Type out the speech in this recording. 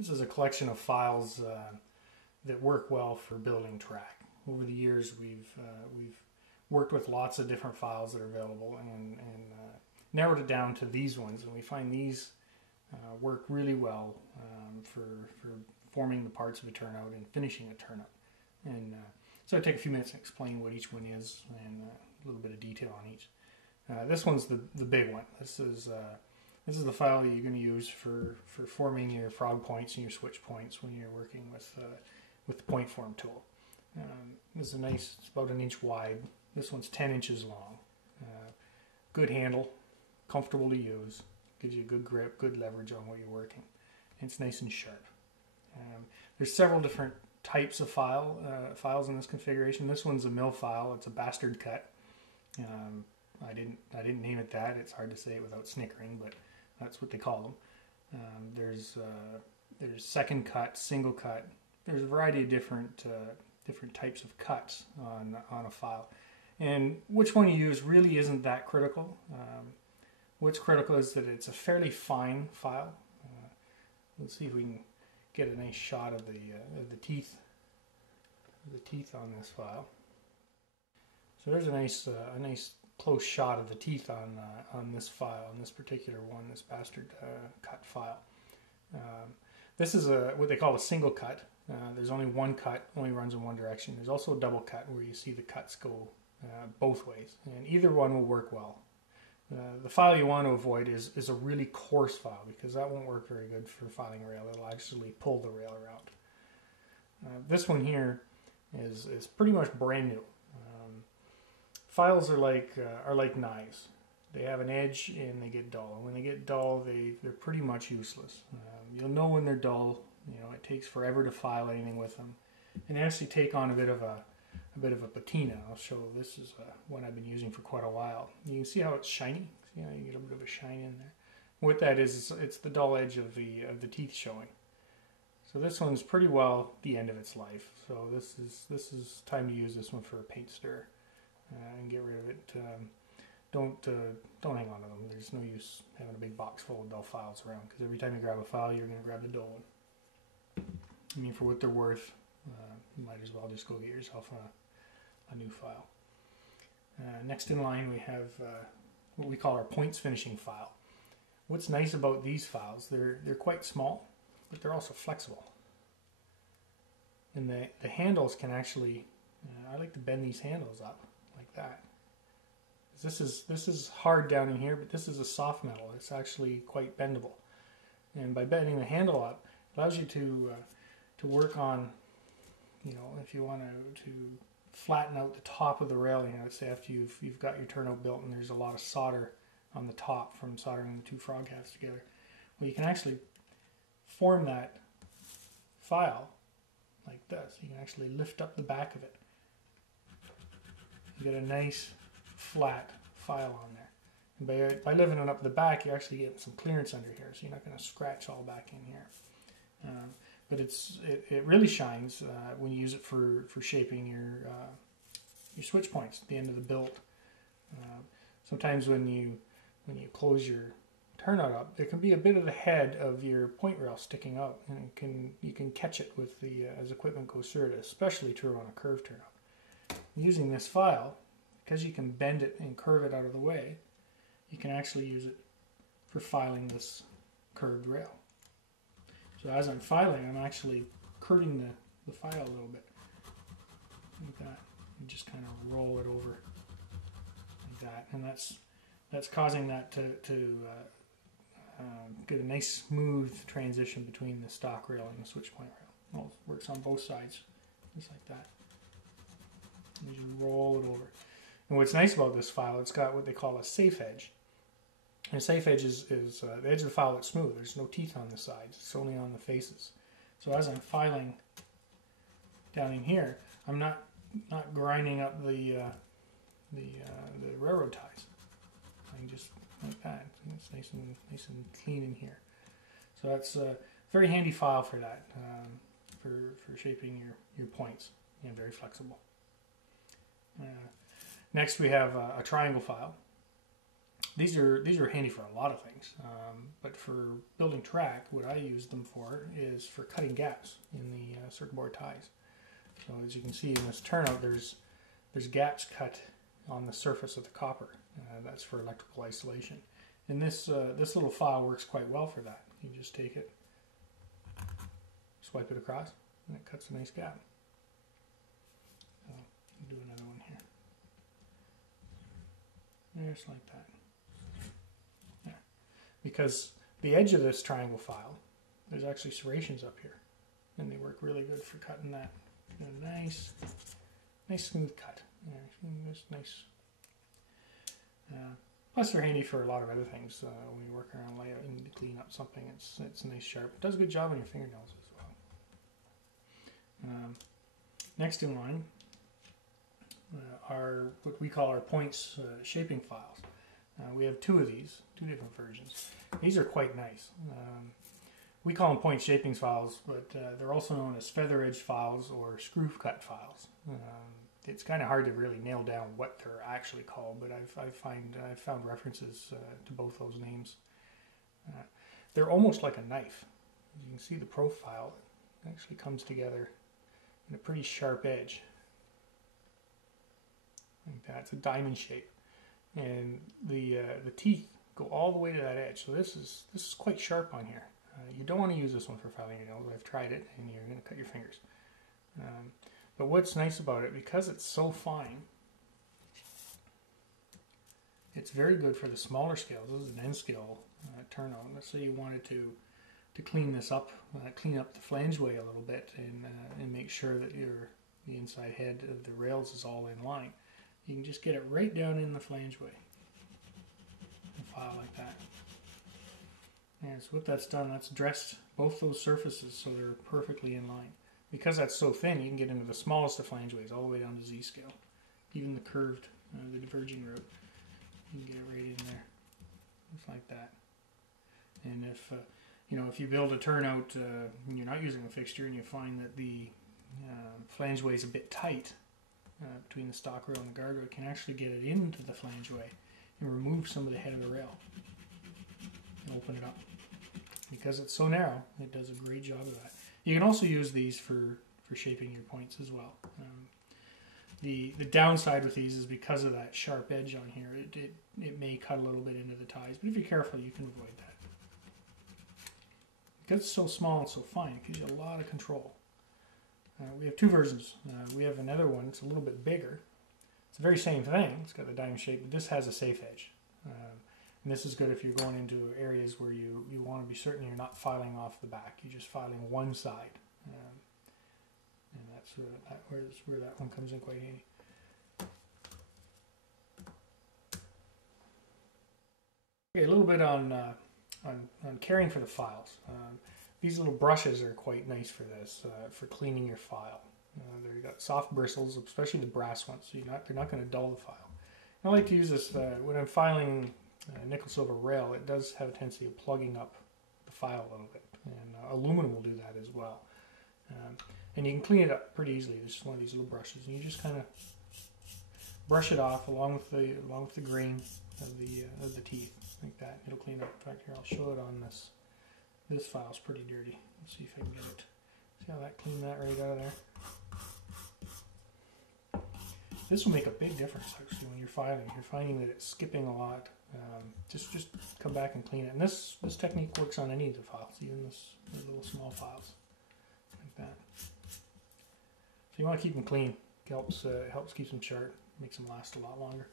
This is a collection of files that work well for building track. Over the years, we've worked with lots of different files that are available and narrowed it down to these ones. And we find these work really well for forming the parts of a turnout and finishing a turnout. And so I'll take a few minutes and explain what each one is and a little bit of detail on each. This one's the big one. This is the file that you're going to use for forming your frog points and your switch points when you're working with the point form tool. This is nice. It's about 1 inch wide. This one's 10 inches long. Good handle, comfortable to use. Gives you a good grip, good leverage on what you're working. And it's nice and sharp. There's several different types of files in this configuration. This one's a mill file. It's a bastard cut. I didn't name it that. It's hard to say it without snickering, but that's what they call them. There's second cut, single cut. There's a variety of different types of cuts on a file, and which one you use really isn't that critical. What's critical is that it's a fairly fine file. Let's see if we can get a nice shot of the teeth on this file. So there's a nice close shot of the teeth on this file, on this particular one, this bastard cut file. This is what they call a single cut. There's only one cut, only runs in one direction. There's also a double cut where you see the cuts go both ways, and either one will work well. The file you want to avoid is a really coarse file, because that won't work very good for filing rail. It'll actually pull the rail around. This one here is pretty much brand new. Files are like knives. They have an edge and they get dull. And when they get dull, they're pretty much useless. You'll know when they're dull. You know, it takes forever to file anything with them, and they actually take on a bit of a patina. I'll show. This is one I've been using for quite a while. You can see how it's shiny. See how you get a bit of a shine in there. What that is, it's the dull edge of the teeth showing. So this one's pretty well the end of its life. So this is time to use this one for a paint stir and get rid of it. Don't hang on to them. There's no use having a big box full of dull files around, because every time you grab a file, you're going to grab the dull one. I mean, for what they're worth, you might as well just go get yourself a new file. Next in line, we have what we call our points finishing file. What's nice about these files, they're quite small, but they're also flexible. And the handles can actually, I like to bend these handles up like that. This is hard down in here, but this is a soft metal. It's actually quite bendable. And by bending the handle up, it allows you to work on, you know, if you want to flatten out the top of the rail, you know, say after you've got your turnout built and there's a lot of solder on the top from soldering the two frog halves together. Well, you can actually form that file like this. You can actually lift up the back of it. You get a nice flat file on there. And by lifting it up the back, you actually get some clearance under here, so you're not going to scratch all back in here. But it really shines when you use it for shaping your switch points at the end of the build. Sometimes when you close your turnout up, there can be a bit of the head of your point rail sticking out, and you can catch it with as equipment goes through it. Especially true on a curved turnout. Using this file, because you can bend it and curve it out of the way, you can actually use it for filing this curved rail. So as I'm filing, I'm actually curving the file a little bit, like that, and just kind of roll it over like that, and that's causing that to get a nice smooth transition between the stock rail and the switch point rail. Well, it works on both sides, just like that. You just roll it over. And what's nice about this file, it's got what they call a safe edge. And a safe edge is the edge of the file that's smooth. There's no teeth on the sides. It's only on the faces. So as I'm filing down in here, I'm not grinding up the railroad ties. I can just like that. It's nice and clean in here. So that's a very handy file for that, for shaping your points, and very flexible. Next we have a triangle file. these are handy for a lot of things, but for building track, what I use them for is for cutting gaps in the circuit board ties. So as you can see in this turnout, there's gaps cut on the surface of the copper. That's for electrical isolation. And this little file works quite well for that. You just take it, swipe it across, and it cuts a nice gap. So do another one here. Just like that. There. Because the edge of this triangle file, there's actually serrations up here, and they work really good for cutting that. A nice smooth cut. Just nice. Plus, they're handy for a lot of other things. When you work around layout, you need to clean up something. It's nice sharp. It does a good job on your fingernails as well. Next in line are what we call our points shaping files. We have two of these, two different versions. These are quite nice. We call them point shaping files, but they're also known as feather edge files or screw cut files. It's kind of hard to really nail down what they're actually called, but I've found references to both those names. They're almost like a knife. You can see the profile. It actually comes together in a pretty sharp edge. Like that. It's a diamond shape, and the teeth go all the way to that edge. So this is quite sharp on here. You don't want to use this one for filing your nails. I've tried it, and you're going to cut your fingers. But what's nice about it, because it's so fine, it's very good for the smaller scales. This is an N scale turnout. Let's say you wanted to clean this up, clean up the flangeway a little bit, and make sure that the inside head of the rails is all in line. You can just get it right down in the flangeway and file like that. And so what that's done, that's dressed both those surfaces so they're perfectly in line. Because that's so thin, you can get into the smallest of flangeways, all the way down to Z scale. Even the curved, the diverging route, you can get it right in there, just like that. And if you build a turnout, and you're not using a fixture, and you find that the flangeway is a bit tight between the stock rail and the guard rail, you can actually get it into the flangeway and remove some of the head of the rail and open it up. Because it's so narrow, it does a great job of that. You can also use these for shaping your points as well. The downside with these is because of that sharp edge on here, it may cut a little bit into the ties, but if you're careful, you can avoid that. Because it's so small and so fine, it gives you a lot of control. We have two versions. We have another one, it's a little bit bigger. It's the very same thing, it's got the diamond shape, but this has a safe edge. And this is good if you're going into areas where you want to be certain you're not filing off the back. You're just filing one side. And that's where that one comes in quite handy. Okay, a little bit on caring for the files. These little brushes are quite nice for this, for cleaning your file. They've got soft bristles, especially the brass ones, so they're not going to dull the file. I like to use this when I'm filing nickel silver rail. It does have a tendency of plugging up the file a little bit, and aluminum will do that as well. And you can clean it up pretty easily. There's just one of these little brushes, and you just kind of brush it off along with the grain of the teeth, like that. It'll clean it up. In fact, here I'll show it on this. This file's pretty dirty. Let's see if I can get it. See how that cleaned that right out of there. This will make a big difference actually when you're filing. If you're finding that it's skipping a lot, just come back and clean it. And this technique works on any of the files, even the little small files like that. So you want to keep them clean. It helps keep them sharp, makes them last a lot longer.